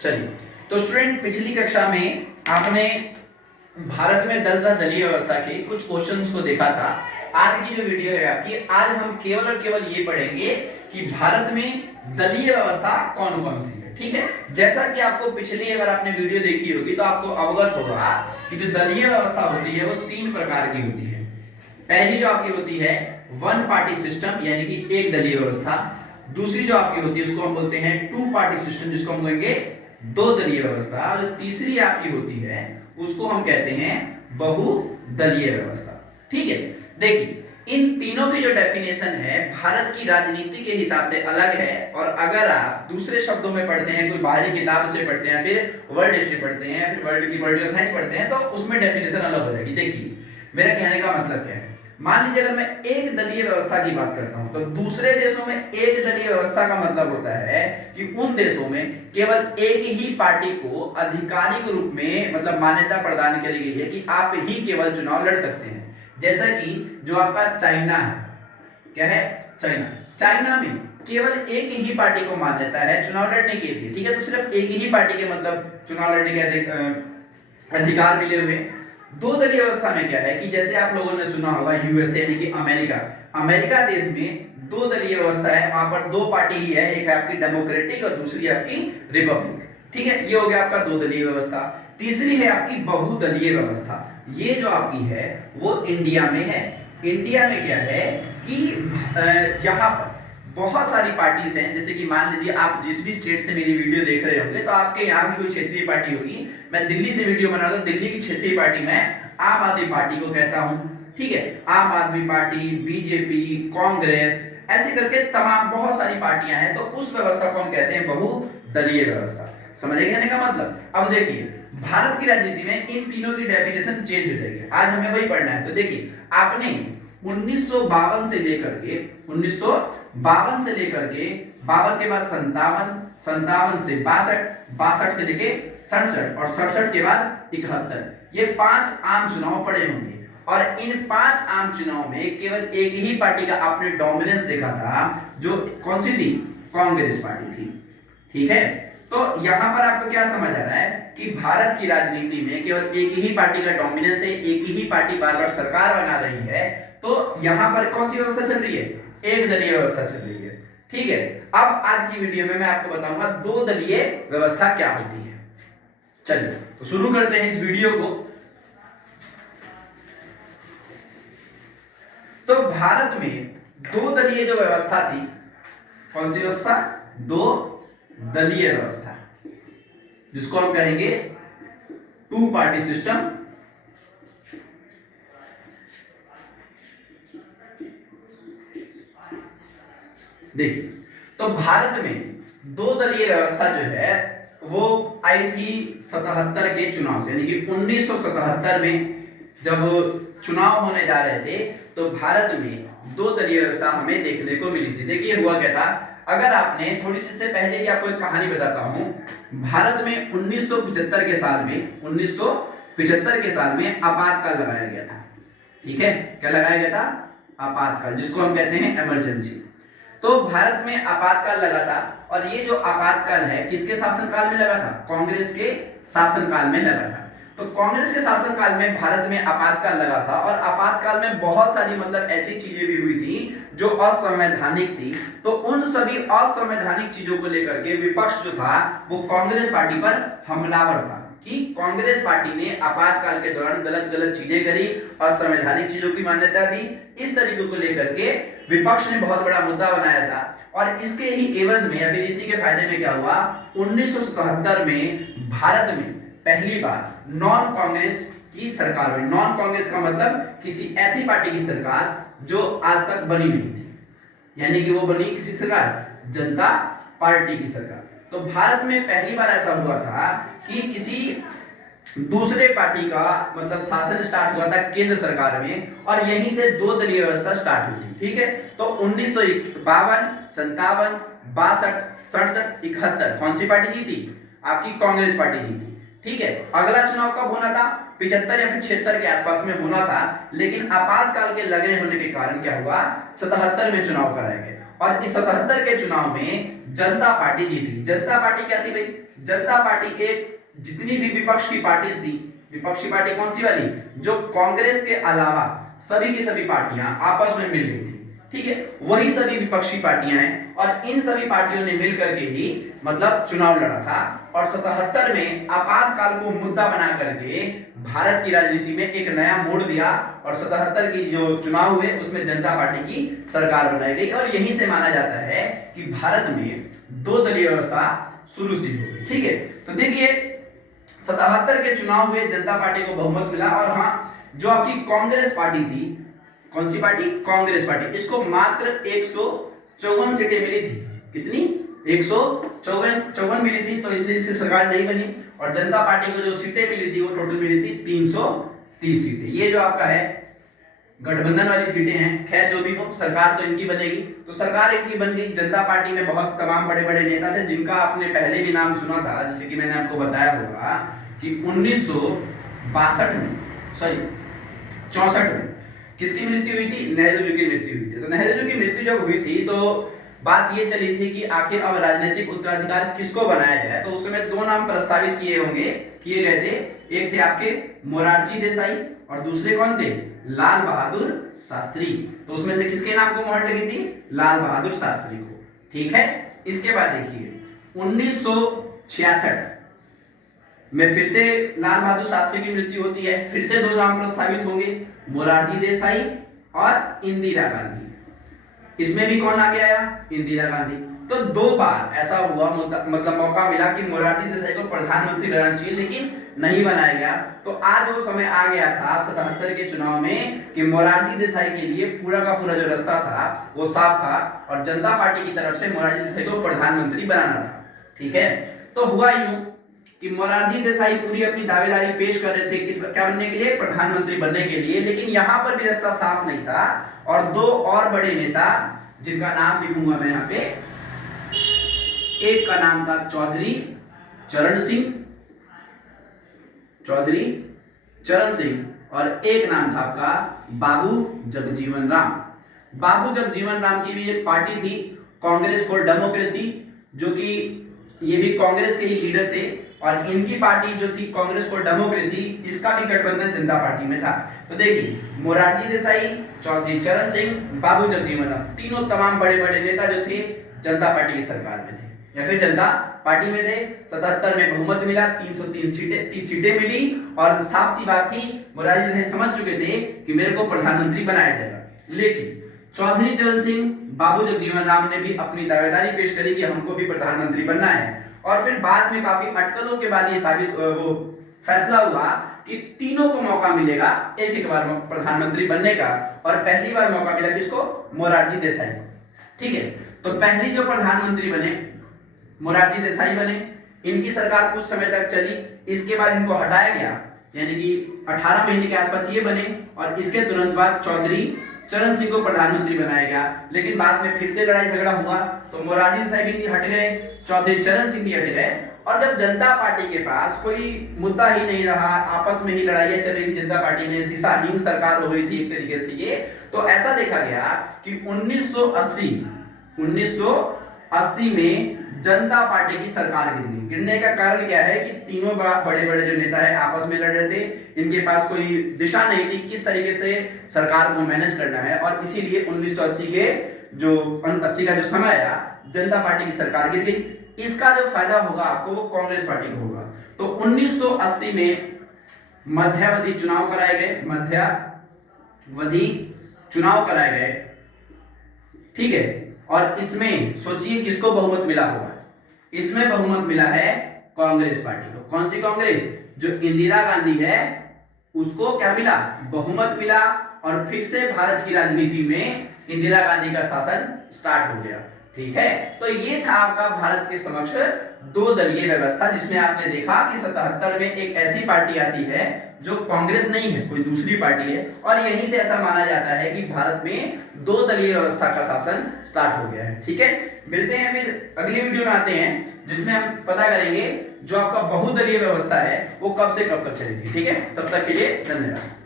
चलिए, तो स्टूडेंट पिछली कक्षा में आपने भारत में दलीय व्यवस्था के कुछ क्वेश्चंस को देखा था। आज की जो वीडियो है आपकी, आज हम केवल और केवल ये पढ़ेंगे कि भारत में दलीय व्यवस्था कौन कौन सी है। ठीक है, जैसा कि आपको पिछली अगर आपने वीडियो देखी होगी तो आपको अवगत होगा कि जो दलीय व्यवस्था होती है वो तीन प्रकार की होती है। पहली जो आपकी होती है वन पार्टी सिस्टम, यानी कि एक दलीय व्यवस्था। दूसरी जो आपकी होती है उसको हम बोलते हैं टू पार्टी सिस्टम, जिसको हम बोलेंगे दो दलीय व्यवस्था। और जो तीसरी आपकी होती है उसको हम कहते हैं बहुदलीय व्यवस्था। ठीक है, देखिए इन तीनों की जो डेफिनेशन है भारत की राजनीति के हिसाब से अलग है। और अगर आप दूसरे शब्दों में पढ़ते हैं, कोई बाहरी किताब से पढ़ते हैं, फिर वर्ल्ड हिस्ट्री पढ़ते हैं, फिर वर्ल्ड की पॉलिटिकल साइंस पढ़ते हैं, तो उसमें डेफिनेशन अलग हो जाएगी। देखिए मेरा कहने का मतलब क्या है, मान लीजिए अगर मैं एक दलीय व्यवस्था की बात करता हूं तो दूसरे देशों में एक दलीय व्यवस्था का मतलब होता है कि उन देशों में केवल एक ही पार्टी को आधिकारिक रूप में मतलब मान्यता प्रदान करी गई है कि आप ही केवल चुनाव लड़ सकते हैं। जैसा कि जो आपका चाइना है, क्या है चाइना में केवल एक ही पार्टी को मान्यता है चुनाव लड़ने के लिए। ठीक है, तो सिर्फ एक ही पार्टी के मतलब चुनाव लड़ने के अधिकार मिले हुए। दो दलीय व्यवस्था में क्या है कि जैसे आप लोगों ने सुना होगा यूएसए यानी कि अमेरिका देश में दो दलीय व्यवस्था है, वहां पर दो पार्टी ही है, एक है आपकी डेमोक्रेटिक और दूसरी आपकी रिपब्लिक। ठीक है, ये हो गया आपका दो दलीय व्यवस्था। तीसरी है आपकी बहुदलीय व्यवस्था, ये जो आपकी है वो इंडिया में है। इंडिया में क्या है कि यहाँ पर बहुत सारी पार्टीज हैं। जैसे कि मान लीजिए आप जिस भी स्टेट से मेरी वीडियो देख रहे होंगे तो आपके यहाँ की कोई क्षेत्रीय पार्टी होगी। मैं दिल्ली से वीडियो बना रहा हूं, दिल्ली की क्षेत्रीय पार्टी मैं आम आदमी पार्टी को कहता हूं। ठीक है, आम आदमी पार्टी, बीजेपी, कांग्रेस, ऐसे करके तमाम बहुत सारी पार्टियां हैं। तो उस व्यवस्था को हम कहते हैं बहुदलीय व्यवस्था। समझ गए कहने का मतलब। अब देखिए भारत की राजनीति में इन तीनों की डेफिनेशन चेंज हो जाएगी, आज हमें वही पढ़ना है। तो देखिए आपने 1952 से लेकर के 1952 से लेकर के 52 के बाद 57, 57 से 62, 62 से लेके 67 और 67 के बाद 71, ये 5 आम चुनाव पड़े होंगे। और इन 5 आम चुनाव में केवल एक ही पार्टी का आपने डोमिनेंस देखा था, जो कौन सी थी? कांग्रेस पार्टी थी। ठीक है, तो यहां पर आपको क्या समझ आ रहा है कि भारत की राजनीति में केवल एक ही पार्टी का डोमिनेंस है, एक ही पार्टी बार बार सरकार बना रही है। तो यहां पर कौन सी व्यवस्था चल रही है? एक दलीय व्यवस्था चल रही है। ठीक है, अब आज की वीडियो में मैं आपको बताऊंगा दो दलीय व्यवस्था क्या होती है। चलिए तो शुरू करते हैं इस वीडियो को। तो भारत में दो दलीय जो व्यवस्था थी, कौन सी व्यवस्था? दो दलीय व्यवस्था, जिसको हम कहेंगे टू पार्टी सिस्टम। देखिए तो भारत में दो दलीय व्यवस्था जो है वो आई थी 77 के चुनाव से, यानी कि 1977 में जब चुनाव होने जा रहे थे तो भारत में दो दलीय व्यवस्था हमें देखने को मिली थी। देखिए हुआ क्या था, अगर आपने थोड़ी सी से पहले की आपको एक कहानी बताता हूं। भारत में 1975 के साल में 1975 के साल में आपातकाल लगाया गया था। ठीक है, क्या लगाया गया था? आपातकाल, जिसको हम कहते हैं इमरजेंसी। तो भारत में आपातकाल लगा था, और ये जो आपातकाल है किसके शासनकाल में लगा था? कांग्रेस के शासनकाल में लगा था। तो कांग्रेस के शासनकाल में भारत में आपातकाल लगा था, और आपातकाल में बहुत सारी मतलब ऐसी चीजें भी हुई थी जो असंवैधानिक थी। तो उन सभी असंवैधानिक चीजों को लेकर के विपक्ष जो था वो कांग्रेस पार्टी पर हमलावर था कि कांग्रेस पार्टी ने आपातकाल के दौरान गलत गलत चीजें करी, असंवैधानिक चीजों की मान्यता दी। इस तरीके को लेकर के विपक्ष ने बहुत बड़ा मुद्दा बनाया था। और इसके ही एवज में या फिर इसी के फायदे में क्या हुआ, 1977 में भारत में पहली बार नॉन कांग्रेस की सरकार हुई। नॉन कांग्रेस का मतलब किसी ऐसी पार्टी की सरकार जो आज तक बनी नहीं थी, यानी कि वो बनी किसी सरकार? जनता पार्टी की सरकार। तो भारत में पहली बार ऐसा हुआ था कि किसी दूसरे पार्टी का मतलब शासन स्टार्ट हुआ था केंद्र सरकार में, और यहीं से दो दलीय व्यवस्था स्टार्ट हुई थी। ठीक है, तो 1952, 57, 62, 67, 71 कौन सी पार्टी जीती? आपकी कांग्रेस पार्टी जीती। ठीक है, अगला चुनाव कब होना था? 75 या फिर 76 के आसपास में होना था, लेकिन आपातकाल के लगने होने के कारण क्या हुआ, 77 में चुनाव कराए गए। और इस 77 के चुनाव में जनता पार्टी जीती। जनता पार्टी क्या थी भाई? जनता पार्टी एक जितनी भी विपक्ष की पार्टी थी, विपक्षी पार्टी कौन सी वाली? जो कांग्रेस के अलावा सभी की सभी पार्टियां आपस में मिल गई थी, ठीक है, वही सभी विपक्षी पार्टियां हैं और इन सभी पार्टियों ने मिलकर के ही मतलब चुनाव लड़ा था और 77 में आपातकाल को मुद्दा बना करके भारत की राजनीति में एक नया मोड़ दिया और 77 की जो चुनाव हुए उसमें जनता पार्टी की सरकार बनाई गई और यहीं से माना जाता है कि भारत में दो दलीय व्यवस्था शुरू से हो गई, ठीक है। तो देखिए 77 के चुनाव हुए, जनता पार्टी को बहुमत मिला और हाँ, जो आपकी कांग्रेस पार्टी थी, कौन सी पार्टी? कांग्रेस पार्टी, इसको मात्र 154 सीटें मिली थी। कितनी? 154 मिली थी, तो इसलिए इसकी सरकार नहीं बनी। और जनता पार्टी को जो सीटें मिली थी वो टोटल मिली थी 330 सीटें। ये जो आपका है गठबंधन वाली सीटें हैं, खैर जो भी हो, सरकार तो इनकी बनेगी। तो सरकार इनकी बन गई। जनता पार्टी में बहुत तमाम बड़े बड़े नेता थे जिनका आपने पहले भी नाम सुना था, जैसे कि मैंने आपको बताया होगा कि 1962 में, सॉरी 64 में किसकी मृत्यु हुई थी? नेहरू जी की मृत्यु हुई थी। तो नेहरू जी की मृत्यु जब हुई थी तो बात ये चली थी कि आखिर अब राजनीतिक उत्तराधिकार किसको बनाया जाए। तो उस समय दो नाम प्रस्तावित किए गए थे। एक थे आपके मोरारजी देसाई और दूसरे कौन थे? लाल बहादुर शास्त्री। तो उसमें से किसके नाम को मोहर लगी थी? लाल बहादुर शास्त्री को, ठीक है। इसके बाद देखिए 1966 में फिर से लाल बहादुर शास्त्री की मृत्यु होती है। फिर से दो नाम प्रस्तावित होंगे, मोरारजी देसाई और इंदिरा गांधी। इसमें भी कौन आगे आया? इंदिरा गांधी। तो दो बार ऐसा हुआ, मतलब मौका मिला कि मोरारजी देसाई को प्रधानमंत्री बनाना चाहिए, लेकिन नहीं बनाया गया। तो आज वो समय आ गया था 77 के चुनाव में कि मोरारजी देसाई के लिए पूरा का पूरा जो रास्ता था वो साफ था और जनता पार्टी की तरफ से मोरारजी देसाई को प्रधानमंत्री बनाना था, ठीक है। तो हुआ यूं कि मोरारजी देसाई पूरी अपनी दावेदारी पेश कर रहे थे किस क्या बनने के लिए? प्रधानमंत्री बनने के लिए, लेकिन यहां पर भी रास्ता साफ नहीं था। और दो और बड़े नेता जिनका नाम लिखूंगा मैं यहाँ पे, एक का नाम था चौधरी चरण सिंह और एक नाम था आपका बाबू जगजीवन राम। बाबू जगजीवन राम की भी एक पार्टी थी, कांग्रेस फॉर डेमोक्रेसी, जो कि ये भी कांग्रेस के ही लीडर थे और इनकी पार्टी जो थी कांग्रेस फॉर डेमोक्रेसी, इसका भी गठबंधन जनता पार्टी में था। तो देखिए मोरारजी देसाई, चौधरी चरण सिंह, बाबू जगजीवन राम, तीनों तमाम बड़े बड़े नेता जो थे जनता पार्टी की सरकार में थे या फिर जनता पार्टी में थे। 77 में बहुमत मिला, 330 सीटें मिली और साफ सी बात थी, मोरारजी देसाई समझ चुके थे कि मेरे को प्रधानमंत्री बनाया जाएगा। लेकिन चौधरी चरण सिंह, बाबू जगजीवन राम ने भी अपनी दावेदारी पेश करी कि हमको भी प्रधानमंत्री बनना है। और फिर बाद में काफी अटकलों के बाद ये वो फैसला हुआ कि तीनों को मौका मिलेगा एक बार प्रधानमंत्री बनने का। और पहली बार मौका मिला किसको? मोरारजी देसाई को, ठीक है। तो पहली जो प्रधानमंत्री बने मोरारजी देसाई बने। इनकी सरकार कुछ समय तक चली, इसके बाद इनको हटाया गया, यानी कि 18 महीने के आसपास ये बने और इसके तुरंत बाद चौधरी चरण सिंह को प्रधानमंत्री बनाया गया। लेकिन बाद में फिर से लड़ाई झगड़ा हुआ तो मोरारजी देसाई भी हट गए, चौधरी चरण सिंह भी हट गए। और जब जनता पार्टी के पास कोई मुद्दा ही नहीं रहा, आपस में ही लड़ाइयां चल रही थी जनता पार्टी में, दिशाहीन सरकार हो गई थी एक तरीके से ये, तो ऐसा देखा गया कि 1980 में जनता पार्टी की सरकार गिर गई। गिरने का कारण क्या है कि तीनों बड़े बड़े जो नेता है आपस में लड़ रहे थे, इनके पास कोई दिशा नहीं थी किस तरीके से सरकार को मैनेज करना है, और इसीलिए 1980 के जो 80 का जो समय आया जनता पार्टी की सरकार गिर गई। इसका जो फायदा होगा आपको वो कांग्रेस पार्टी को होगा। तो 1980 में मध्यावधि चुनाव कराए गए, ठीक है। और इसमें सोचिए किसको बहुमत मिला होगा? इसमें बहुमत मिला है कांग्रेस पार्टी को। कौन सी कांग्रेस? जो इंदिरा गांधी है उसको क्या मिला? बहुमत मिला। और फिर से भारत की राजनीति में इंदिरा गांधी का शासन स्टार्ट हो गया, ठीक है। तो ये था आपका भारत के समक्ष दो दलीय व्यवस्था, जिसमें आपने देखा कि 77 में एक ऐसी पार्टी आती है जो कांग्रेस नहीं है, कोई दूसरी पार्टी है, और यहीं से ऐसा माना जाता है कि भारत में दो दलीय व्यवस्था का शासन स्टार्ट हो गया है, ठीक है। मिलते हैं फिर अगली वीडियो में आते हैं जिसमें हम पता करेंगे जो आपका बहुदलीय व्यवस्था है वो कब से कब तक चली थी, ठीक है। तब तक के लिए धन्यवाद।